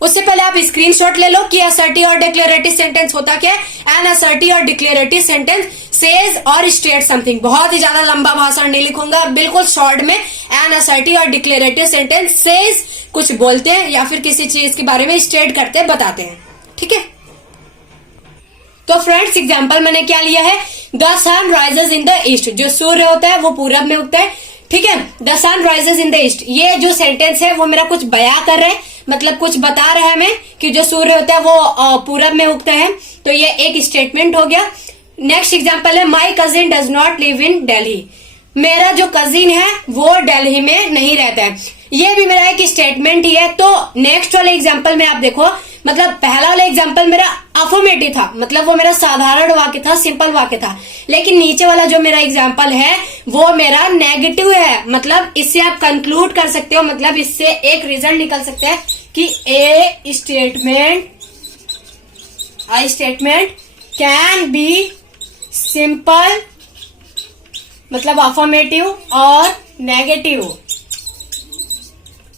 उससे पहले आप स्क्रीनशॉट ले लो कि असर्टिव और डिक्लेरेटिव सेंटेंस होता क्या है। एन असर्टिव और डिक्लेरेटिव सेंटेंस सेज और स्टेट समथिंग। बहुत ही ज्यादा लंबा भाषण नहीं लिखूंगा, बिल्कुल शॉर्ट में। एन असर्टिव और डिक्लेरेटिव सेंटेंस सेज, कुछ बोलते हैं या फिर किसी चीज के बारे में स्टेट करते हैं, बताते हैं। ठीक है, तो फ्रेंड्स एग्जाम्पल मैंने क्या लिया है, the sun rises in the east. जो सूर्य होता है वो पूरब में उगता है। ठीक है, the sun rises in the east, ये जो सेंटेंस है वो मेरा कुछ बयां कर रहे हैं, मतलब कुछ बता रहा है हमें कि जो सूर्य होता है वो पूरब में उगता है। तो ये एक स्टेटमेंट हो गया। नेक्स्ट एग्जांपल है, my cousin does not live in Delhi. मेरा जो कजिन है वो दिल्ली में नहीं रहता है। ये भी मेरा एक स्टेटमेंट ही है। तो नेक्स्ट वाले एग्जांपल में आप देखो, मतलब पहला वाला एग्जांपल मेरा अफर्मेटिव था, मतलब वो मेरा साधारण वाक्य था, सिंपल वाक्य था। लेकिन नीचे वाला जो मेरा एग्जांपल है वो मेरा नेगेटिव है। मतलब इससे आप कंक्लूड कर सकते हो, मतलब इससे एक रिजल्ट निकल सकता है कि ए स्टेटमेंट कैन बी सिंपल, मतलब अफर्मेटिव और नेगेटिव।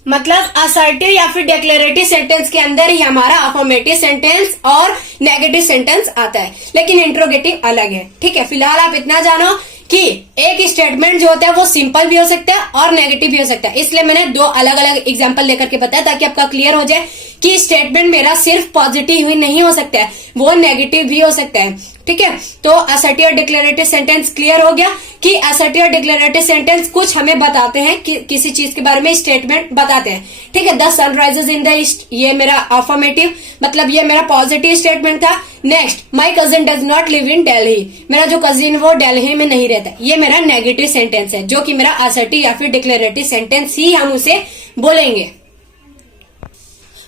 मतलब असर्टिव या फिर डिक्लेरेटिव सेंटेंस के अंदर ही हमारा अफर्मेटिव सेंटेंस और नेगेटिव सेंटेंस आता है, लेकिन इंट्रोगेटिव अलग है। ठीक है, फिलहाल आप इतना जानो कि एक स्टेटमेंट जो होता है वो सिंपल भी हो सकता है और नेगेटिव भी हो सकता है। इसलिए मैंने 2 अलग अलग एग्जांपल लेकर के बताया, ताकि आपका क्लियर हो जाए कि स्टेटमेंट मेरा सिर्फ पॉजिटिव ही नहीं हो सकता है, वो नेगेटिव भी हो सकता है। ठीक है, तो असर्टिव और डिक्लेरेटिव सेंटेंस क्लियर हो गया कि असर्टिव और डिक्लेरेटिव सेंटेंस कुछ हमें बताते हैं कि किसी चीज के बारे में स्टेटमेंट बताते हैं। ठीक है, the sun rises in the east, ये मेरा अफर्मेटिव, मतलब ये मेरा पॉजिटिव स्टेटमेंट था। Next, my cousin does not live in Delhi, मेरा जो कजिन वो दिल्ली में नहीं रहता, ये मेरा नेगेटिव सेंटेंस है, जो कि मेरा असर्टिव या फिर डिक्लेरेटिव सेंटेंस ही हम उसे बोलेंगे।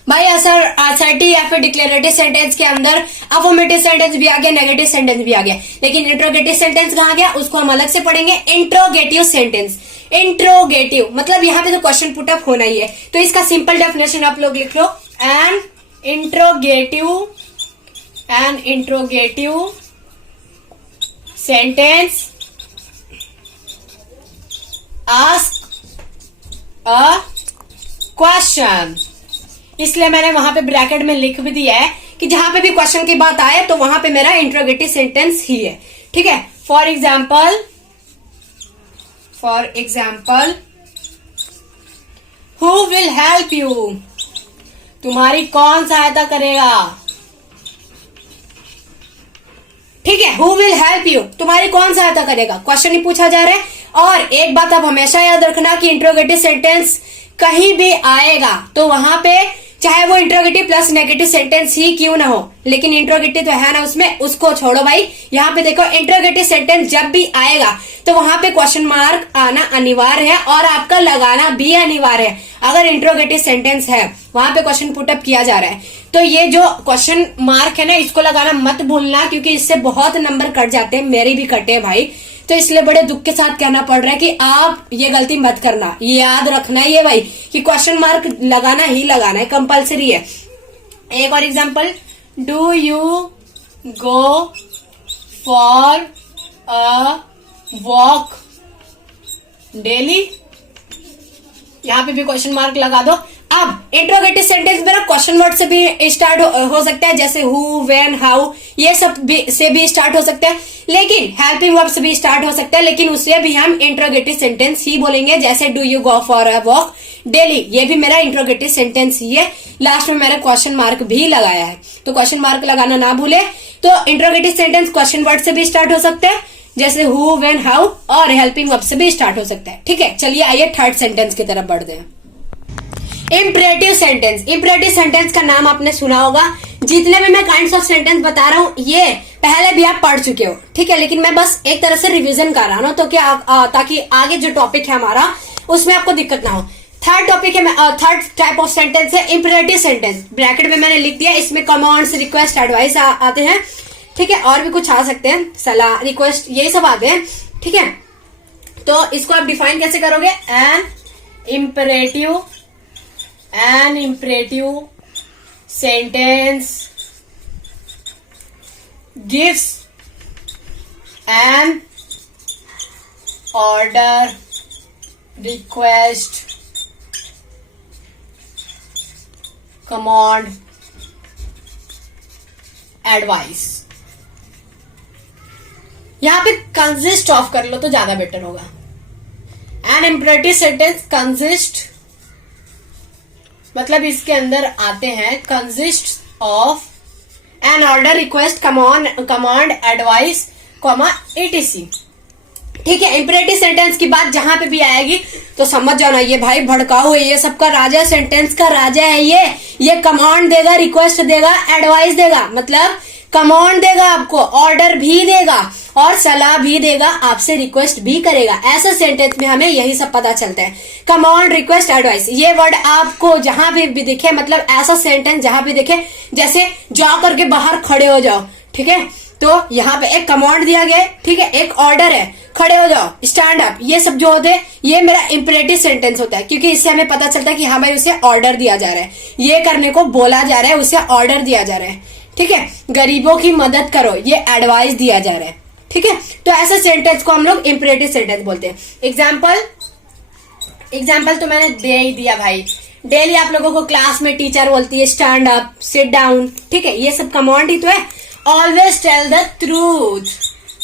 भाई असर्टिव या फिर डिक्लेरेटिव सेंटेंस के अंदर अफर्मेटिव सेंटेंस भी आ गया, नेगेटिव सेंटेंस भी आ गया, लेकिन इंट्रोगेटिव सेंटेंस कहाँ गया उसको हम अलग से पढ़ेंगे। इंट्रोगेटिव सेंटेंस, इंट्रोगेटिव मतलब यहाँ पे तो क्वेश्चन पुट अप होना ही है, तो इसका सिंपल डेफिनेशन आप लोग लिख लो। An interrogative sentence ask a question. इसलिए मैंने वहां पे ब्रैकेट में लिख भी दिया है कि जहां पे भी क्वेश्चन की बात आए तो वहां पे मेरा इंट्रोगेटिव सेंटेंस ही है। ठीक है, for example who will help you, तुम्हारी कौन सहायता करेगा। ठीक है, हु विल हेल्प यू, तुम्हारी कौन सहायता करेगा, क्वेश्चन ही पूछा जा रहा है। और एक बात आप हमेशा याद रखना कि इंट्रोगेटिव सेंटेंस कहीं भी आएगा तो वहां पे चाहे वो इंट्रोगेटिव प्लस नेगेटिव सेंटेंस ही क्यों ना हो, लेकिन इंट्रोगेटिव तो है ना उसमें, उसको छोड़ो भाई। यहाँ पे देखो, इंट्रोगेटिव सेंटेंस जब भी आएगा तो वहां पे क्वेश्चन मार्क आना अनिवार्य है और आपका लगाना भी अनिवार्य है। अगर इंट्रोगेटिव सेंटेंस है, वहां पे क्वेश्चन पुटअप किया जा रहा है, तो ये जो क्वेश्चन मार्क है ना, इसको लगाना मत भूलना, क्योंकि इससे बहुत नंबर कट जाते हैं, मेरे भी कटे भाई। तो इसलिए बड़े दुख के साथ कहना पड़ रहा है कि आप ये गलती मत करना, ये याद रखना है ये भाई कि क्वेश्चन मार्क लगाना ही लगाना है, कंपलसरी है। एक और example, do you go for a walk daily, यहाँ पे भी क्वेश्चन मार्क लगा दो। अब इंट्रोगेटिव सेंटेंस मेरा क्वेश्चन वर्ड से भी स्टार्ट हो सकता है, जैसे हु, व्हेन, हाउ, ये सब से भी स्टार्ट हो सकता है, लेकिन हेल्पिंग वर्ब से भी स्टार्ट हो सकता है, लेकिन उससे भी हम इंट्रोगेटिव सेंटेंस ही बोलेंगे। जैसे do you go for a walk daily, ये भी मेरा इंट्रोगेटिव सेंटेंस ही है। लास्ट में मैंने क्वेश्चन मार्क भी लगाया है, तो क्वेश्चन मार्क लगाना ना भूले। तो इंट्रोगेटिव सेंटेंस क्वेश्चन वर्ड से भी स्टार्ट हो सकते हैं, जैसे हु, व्हेन, हाउ, और हेल्पिंग वर्ब से भी स्टार्ट हो सकता है। ठीक है, चलिए आइए थर्ड सेंटेंस की तरफ बढ़ते हैं। Imperative sentence. इंपरेटिव सेंटेंस का नाम आपने सुना होगा। जितने भी मैं काइंड्स ऑफ सेंटेंस बता रहा हूँ ये पहले भी आप पढ़ चुके हो, ठीक है, लेकिन मैं बस एक तरह से रिवीजन कर रहा हूँ, तो क्या ताकि आगे जो टॉपिक है हमारा उसमें आपको दिक्कत ना हो। थर्ड टॉपिक है, थर्ड टाइप ऑफ सेंटेंस है इंपरेटिव सेंटेंस। ब्रैकेट में मैंने लिख दिया, इसमें कमांड्स, रिक्वेस्ट, एडवाइस आते हैं, ठीक है, और भी कुछ आ सकते हैं, सलाह, रिक्वेस्ट, ये सब आते हैं, ठीक है। तो इसको आप डिफाइन कैसे करोगे? An imperative sentence gives an order, request, command, advice। यहां पे कंसिस्ट ऑफ कर लो तो ज्यादा बेटर होगा। एन इम्परेटिव सेंटेंस कंसिस्ट मतलब इसके अंदर आते हैं consist of an order, request, command, advice, etc। ठीक है, इंपरेटिव सेंटेंस की बात जहां पे भी आएगी तो समझ जाना ये भाई भड़काऊ है, ये सबका राजा, सेंटेंस का राजा है ये कमांड देगा, रिक्वेस्ट देगा, एडवाइस देगा, मतलब कमांड देगा आपको, ऑर्डर भी देगा और सलाह भी देगा, आपसे रिक्वेस्ट भी करेगा। ऐसे सेंटेंस में हमें यही सब पता चलता है, कमांड, रिक्वेस्ट, एडवाइस। ये वर्ड आपको जहां भी दिखे, मतलब ऐसा सेंटेंस जहां भी दिखे, जैसे जा करके बाहर खड़े हो जाओ, ठीक है, तो यहाँ पे एक कमांड दिया गया है, ठीक है, एक ऑर्डर है, खड़े हो जाओ, स्टैंड अप, ये सब जो होते हैं ये मेरा इंपरेटिव सेंटेंस होता है, क्योंकि इससे हमें पता चलता है कि हमें उसे ऑर्डर दिया जा रहा है, ये करने को बोला जा रहा है, उसे ऑर्डर दिया जा रहा है, ठीक है। गरीबों की मदद करो, ये एडवाइस दिया जा रहा है, ठीक है। तो ऐसे सेंटेंस को हम लोग इंपरेटिव सेंटेंस बोलते हैं। एग्जाम्पल तो मैंने दे ही दिया भाई। डेली आप लोगों को क्लास में टीचर बोलती है स्टैंड अप, सिट डाउन, ठीक है, ये सब कमांड ही तो है। ऑलवेज टेल द ट्रूथ,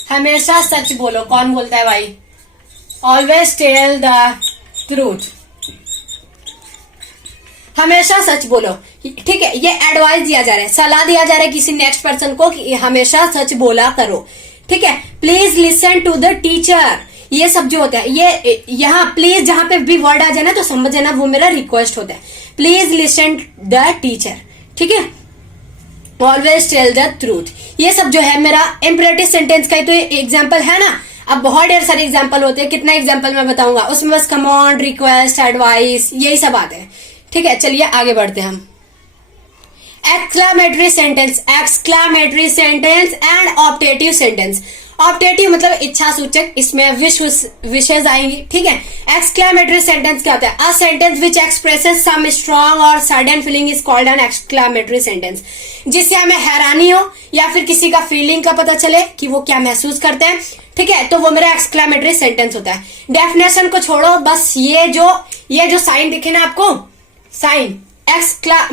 हमेशा सच बोलो। कौन बोलता है भाई? ऑलवेज टेल द ट्रूथ, हमेशा सच बोलो, ठीक है। ये एडवाइस दिया जा रहा है, सलाह दिया जा रहा है किसी नेक्स्ट पर्सन को कि हमेशा सच बोला करो, ठीक है। Please listen to the teacher, ये सब जो होता है, ये यहाँ प्लीज जहां पे भी वर्ड आ जाए ना तो समझ जाना वो मेरा रिक्वेस्ट होता है। प्लीज लिसन द टीचर, ठीक है। ऑलवेज टेल द ट्रूथ, ये सब जो है मेरा इंपरेटिव सेंटेंस का ही तो एग्जाम्पल है ना। अब बहुत ढेर सारे एग्जाम्पल होते हैं, कितना एग्जाम्पल मैं बताऊंगा, उसमें बस कमांड, रिक्वेस्ट, एडवाइस, यही सब आते हैं, ठीक है। चलिए आगे बढ़ते हैं हम। Exclamatory sentence and optative sentence. Optative मतलब इच्छा सूचक, इसमें विशेष आएंगी, ठीक है। एक्सक्लामेटरी सेंटेंस क्या होता है? A sentence which expresses some strong और sudden feeling is called an exclamatory sentence. जिससे हमें हैरानी हो या फिर किसी का फीलिंग का पता चले कि वो क्या महसूस करते हैं, ठीक है, तो वो मेरा एक्सक्लामेटरी सेंटेंस होता है। डेफिनेशन को छोड़ो, बस ये जो साइन दिखे ना आपको, साइन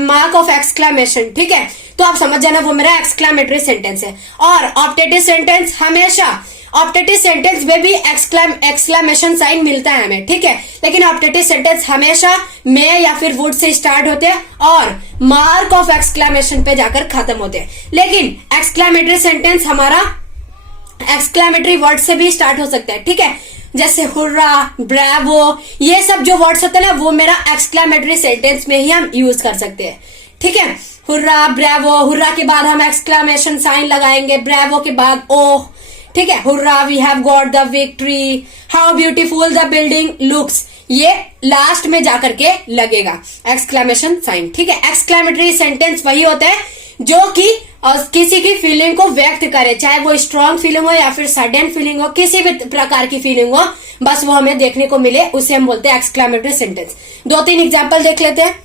मार्क ऑफ एक्सक्लामेशन, ठीक है, तो आप समझ जाना वो मेरा एक्सक्लामेटरी सेंटेंस है। और ऑप्टेटिव सेंटेंस हमेशा, ऑप्टेटिव सेंटेंस में भी एक्सक्लामेशन साइन मिलता है हमें, ठीक है, लेकिन ऑप्टेटिव सेंटेंस हमेशा में या फिर वुड से स्टार्ट होते हैं और मार्क ऑफ एक्सक्लामेशन पे जाकर खत्म होते हैं। लेकिन एक्सक्लामेटरी सेंटेंस हमारा एक्सक्लामेटरी वर्ड से भी स्टार्ट हो सकता है, ठीक है, जैसे हुर्रा, ब्रावो, ये सब जो वर्ड्स होते हैं ना वो मेरा एक्सक्लामेटरी सेंटेंस में ही हम यूज कर सकते हैं, ठीक है। हुर्रा, ब्रावो, हुर्रा के बाद हम एक्सक्लामेशन साइन लगाएंगे, ब्रावो के बाद ओह, ठीक है, hurrah we have got the victory, how beautiful the building looks, ये लास्ट में जाकर के लगेगा एक्सक्लामेशन साइन, ठीक है। एक्सक्लामेटरी सेंटेंस वही होता है जो कि किसी की फीलिंग को व्यक्त करे, चाहे वो स्ट्रॉन्ग फीलिंग हो या फिर सडन फीलिंग हो, किसी भी प्रकार की फीलिंग हो, बस वो हमें देखने को मिले, उसे हम बोलते हैं एक्सक्लामेटरी सेंटेंस। 2-3 एग्जांपल देख लेते हैं।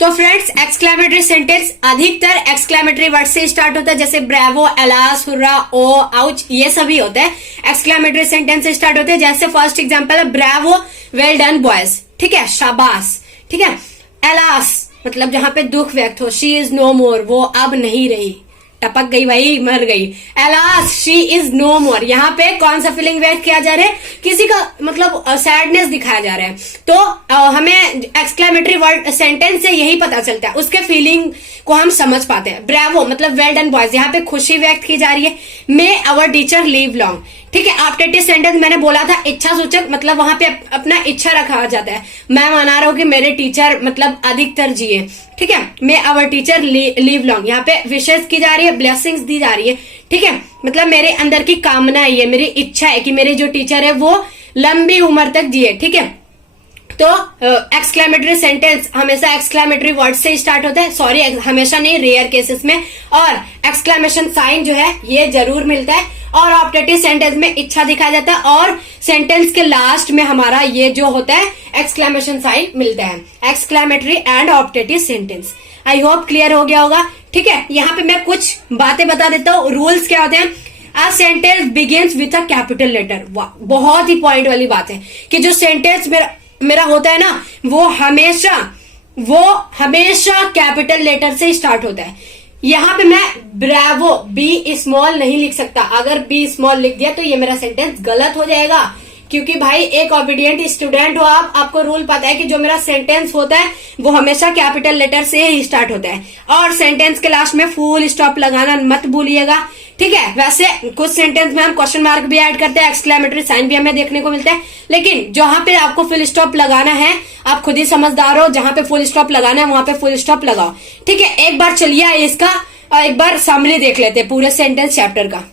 तो फ्रेंड्स, एक्सक्लेमेटरी सेंटेंस अधिकतर एक्सक्लेमेटरी वर्ड से स्टार्ट होता है, जैसे ब्रेवो, एलास, हुर्रा, ओ, आउच, ये सभी होते हैं एक्सक्लेमेटरी सेंटेंस से स्टार्ट होते हैं। जैसे फर्स्ट एग्जांपल है ब्रेवो, वेल डन बॉयज, ठीक है, शाबाश, ठीक है। एलास मतलब जहां पे दुख व्यक्त हो, शी इज नो मोर, वो अब नहीं रही, टपक गई भाई, मर गई। एलास शी इज नो मोर, यहाँ पे कौन सा फीलिंग व्यक्त किया जा रहा है, किसी का मतलब सैडनेस दिखाया जा रहा है। तो हमें एक्सक्लेमेटरी वर्ड सेंटेंस से यही पता चलता है, उसके फीलिंग को हम समझ पाते हैं। ब्रेवो मतलब वेल डन बॉयज, यहाँ पे खुशी व्यक्त की जा रही है। मे आवर टीचर लीव लॉन्ग, ठीक है। ऑप्टेटिव सेंटेंस मैंने बोला था इच्छा सूचक, मतलब वहां पे अपना इच्छा रखा जाता है। मैं मना रहा हूं कि मेरे टीचर मतलब अधिकतर जिए, ठीक है। मे आवर टीचर लीव लॉन्ग, यहाँ पे विशेष की जा रही है, ब्लेसिंग्स दी जा रही है, ठीक है। मतलब मेरे अंदर की कामना है, ये मेरी इच्छा है कि मेरे जो टीचर है वो लंबी उम्र तक जिए, ठीक है। तो एक्सक्लेमेटरी सेंटेंस हमेशा एक्सक्लेमेटरी वर्ड से स्टार्ट होता है, सॉरी हमेशा नहीं, रेयर केसेस में। और एक्सक्लेमेशन साइन जो है ये जरूर मिलता है। और ऑप्टेटिव सेंटेंस में इच्छा दिखाया जाता है, और सेंटेंस के लास्ट में हमारा ये जो होता है एक्सक्लेमेशन साइन मिलता है। Exclamatory and optative sentence, I hope clear हो गया होगा, ठीक है। यहाँ पे मैं कुछ बातें बता देता हूँ। रूल्स क्या होते हैं, A sentence begins with a capital letter। बहुत ही पॉइंट वाली बात है कि जो सेंटेंस मेरा होता है ना, वो हमेशा कैपिटल लेटर से स्टार्ट होता है। यहाँ पे मैं ब्रेवो बी स्मॉल नहीं लिख सकता, अगर बी स्मॉल लिख दिया तो ये मेरा सेंटेंस गलत हो जाएगा, क्योंकि भाई एक ओबीडियंट स्टूडेंट हो आप, आपको रूल पता है कि जो मेरा सेंटेंस होता है वो हमेशा कैपिटल लेटर से ही स्टार्ट होता है। और सेंटेंस के लास्ट में फुल स्टॉप लगाना मत भूलिएगा, ठीक है। वैसे कुछ सेंटेंस में हम क्वेश्चन मार्क भी ऐड करते हैं, एक्सक्लेमेटरी साइन भी हमें देखने को मिलता है, लेकिन जहां पे आपको फुल स्टॉप लगाना है, आप खुद ही समझदार हो, जहां पे फुल स्टॉप लगाना है वहां पे फुल स्टॉप लगाओ, ठीक है। एक बार चलिए इसका एक बार समरी देख लेते हैं पूरे सेंटेंस चैप्टर का।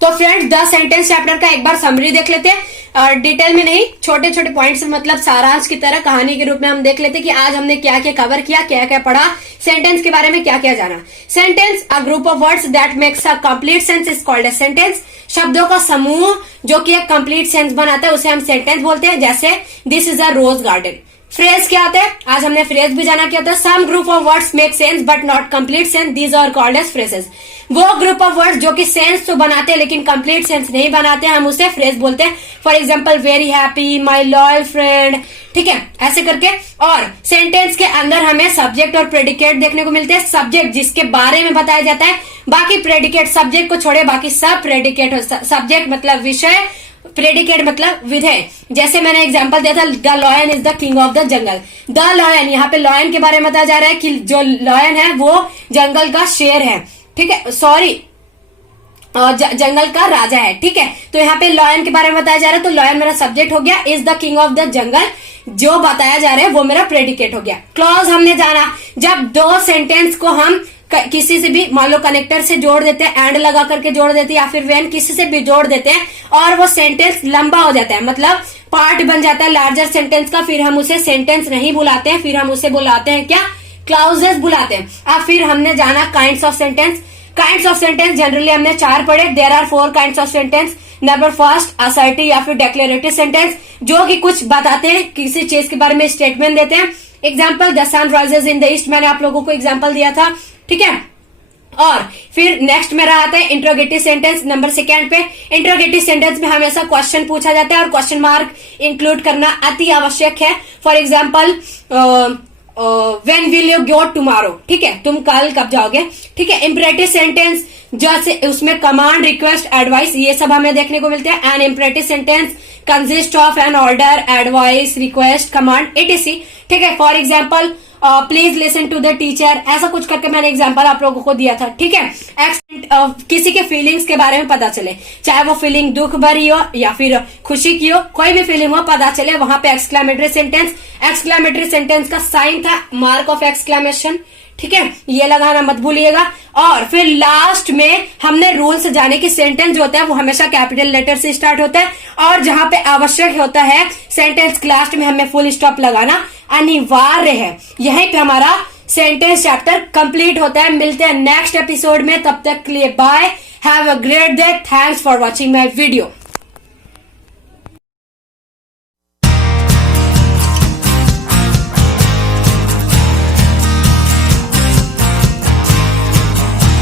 तो फ्रेंड्स 10 सेंटेंस चैप्टर का एक बार समरी देख लेते हैं, और डिटेल में नहीं, छोटे छोटे पॉइंट्स मतलब सारांश की तरह कहानी के रूप में हम देख लेते हैं कि आज हमने क्या क्या कवर किया, क्या क्या पढ़ा, सेंटेंस के बारे में क्या क्या जाना। Sentence a group of words that makes a complete sense is called a sentence. शब्दों का समूह जो कि एक कंप्लीट सेंस बनाता है उसे हम सेंटेंस बोलते हैं। जैसे this is a rose garden. Phrase क्या होता है, आज हमने फ्रेज भी जाना क्या होता है। Some group of words make sense but not complete sense, these are called as phrases. वो ग्रुप ऑफ वर्ड्स जो कि सेंस तो बनाते हैं लेकिन कंप्लीट सेंस नहीं बनाते, हम उसे फ्रेज बोलते हैं। For example very happy, my loyal friend, ठीक है, ऐसे करके। और सेंटेंस के अंदर हमें सब्जेक्ट और प्रेडिकेट देखने को मिलते हैं। सब्जेक्ट जिसके बारे में बताया जाता है, बाकी प्रेडिकेट, सब्जेक्ट को छोड़े बाकी सब प्रेडिकेट। सब्जेक्ट मतलब विषय, प्रेडिकेट मतलब विधेय। जैसे मैंने एग्जांपल दिया था, the lion is the king of the jungle. The lion, यहाँ पे लॉयन के बारे में बताया जा रहा है कि जो लॉयन है वो जंगल का शेर है, ठीक है, सॉरी जंगल का राजा है, ठीक है। तो यहाँ पे लॉयन के बारे में बताया जा रहा है, तो लॉयन मेरा सब्जेक्ट हो गया, is the king of the जंगल जो बताया जा रहा है वो मेरा प्रेडिकेट हो गया। क्लॉज हमने जाना, जब दो सेंटेंस को हम किसी से भी मान लो कनेक्टर से जोड़ देते हैं, एंड लगा करके जोड़ देते हैं, या फिर वेन किसी से भी जोड़ देते हैं और वो सेंटेंस लंबा हो जाता है, मतलब पार्ट बन जाता है लार्जर सेंटेंस का, फिर हम उसे सेंटेंस नहीं बुलाते हैं, फिर हम उसे बुलाते हैं क्या, क्लाउजेस बुलाते हैं। अब फिर हमने जाना kinds of sentence. Kinds of sentence generally हमने 4 पढ़े। There are 4 kinds of sentence. Number first assertive या फिर डेक्लेरेटिव सेंटेंस, जो कि कुछ बताते हैं, किसी चीज के बारे में स्टेटमेंट देते हैं। Example the sun rises in the east, मैंने आप लोगों को एग्जाम्पल दिया था, ठीक है। और फिर नेक्स्ट मेरा आता है इंट्रोगेटिव सेंटेंस नंबर 2 पे। इंट्रोगेटिव सेंटेंस में हमेशा क्वेश्चन पूछा जाता है और क्वेश्चन मार्क इंक्लूड करना अति आवश्यक है। For example when will you go tomorrow, ठीक है, तुम कल कब जाओगे, ठीक है। इंपरेटिव सेंटेंस जैसे उसमें कमांड, रिक्वेस्ट, एडवाइस, ये सब हमें देखने को मिलते हैं। An imperative sentence consist of an order, advice, request, command etc, ठीक है। For example please listen to the teacher, ऐसा कुछ करके मैंने एग्जाम्पल आप लोगों को दिया था, ठीक है। किसी के फीलिंग्स के बारे में पता चले, चाहे वो फीलिंग दुख भरी हो या फिर खुशी की हो, कोई भी फीलिंग हो पता चले, वहां पे एक्सक्लेमेटरी सेंटेंस। एक्सक्लेमेटरी सेंटेंस का साइन था मार्क ऑफ एक्सक्लेमेशन, ठीक है, ये लगाना मत भूलिएगा। और फिर लास्ट में हमने रूल्स जाने की सेंटेंस जो होता है वो हमेशा कैपिटल लेटर से स्टार्ट होता है, और जहां पे आवश्यक होता है सेंटेंस के लास्ट में हमें फुल स्टॉप लगाना अनिवार्य है। यहीं पे हमारा सेंटेंस चैप्टर कंप्लीट होता है। मिलते हैं नेक्स्ट एपिसोड में, तब तक के लिए bye, have a great day, thanks for watching my video.